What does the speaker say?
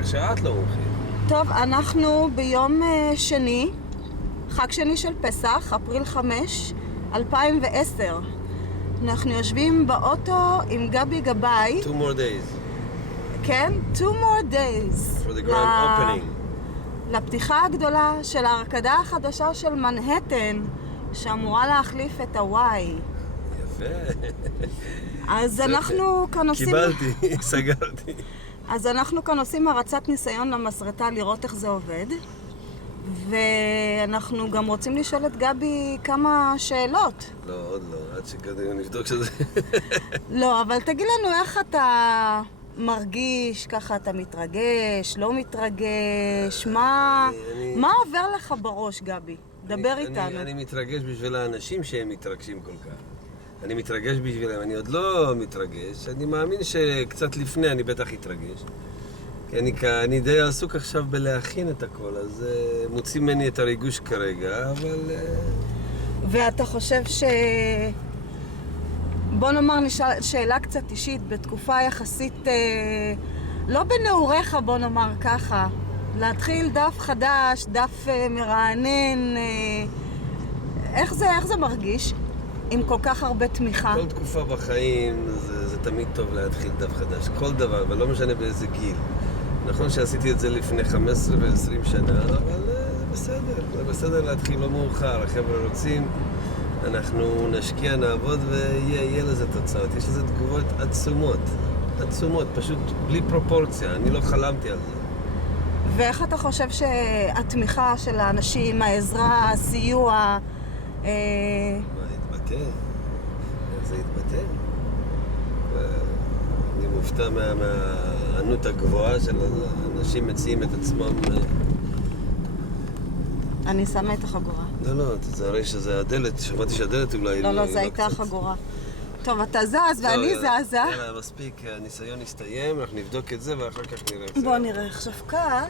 בטח שאת לא מומחית. טוב, אנחנו ביום שני, חג שני של פסח, אפריל 5, 2010. אנחנו יושבים באוטו עם גבי גבאי. 2 more days. כן, 2 more days. For the grand opening. לפתיחה הגדולה של ההרקדה החדשה של מנהטן, שאמורה להחליף את הוואי. יפה. אז אנחנו כאן עושים... קיבלתי, סגרתי. אז אנחנו כאן עושים הרצת ניסיון למסרטה לראות איך זה עובד. ואנחנו גם רוצים לשאול את גבי כמה שאלות. לא, עוד לא, עד שקודם נבדוק שזה... לא, אבל תגיד לנו איך אתה מרגיש, ככה אתה מתרגש, לא מתרגש, מה עובר לך בראש, גבי? דבר איתנו. אני מתרגש בשביל האנשים שהם מתרגשים כל כך. אני מתרגש בשבילם, אני עוד לא מתרגש, אני מאמין שקצת לפני אני בטח אתרגש. אני די עסוק עכשיו בלהכין את הכל, אז מוציא ממני את הריגוש כרגע, אבל... ואתה חושב בוא נאמר, נשאל שאלה קצת אישית, בתקופה יחסית, לא בנעוריך, בוא נאמר ככה, להתחיל דף חדש, דף מרענן, איך זה מרגיש עם כל כך הרבה תמיכה? כל תקופה בחיים זה תמיד טוב להתחיל דף חדש, כל דבר, ולא משנה באיזה גיל. נכון שעשיתי את זה לפני 15 ו-20 שנה, אבל זה בסדר להתחיל, לא מאוחר, החבר'ה רוצים, אנחנו נשקיע, נעבוד ויהיה לזה תוצאות. יש לזה תגובות עצומות, פשוט בלי פרופורציה, אני לא חלמתי על זה. ואיך אתה חושב שהתמיכה של האנשים, העזרה, הסיוע... מה, התבטא? איך זה התבטא? אני מופתע מהענות הגבוהה של אנשים מציעים את עצמם. אני שמה את החגורה. לא, זה הרי שזה הדלת, שמעתי שהדלת אולי... לא, זה הייתה החגורה. טוב, אתה זז ואני זזה. יאללה, מספיק, הניסיון הסתיים, אנחנו נבדוק את זה ואחר כך נראה. בוא נראה עכשיו כאן.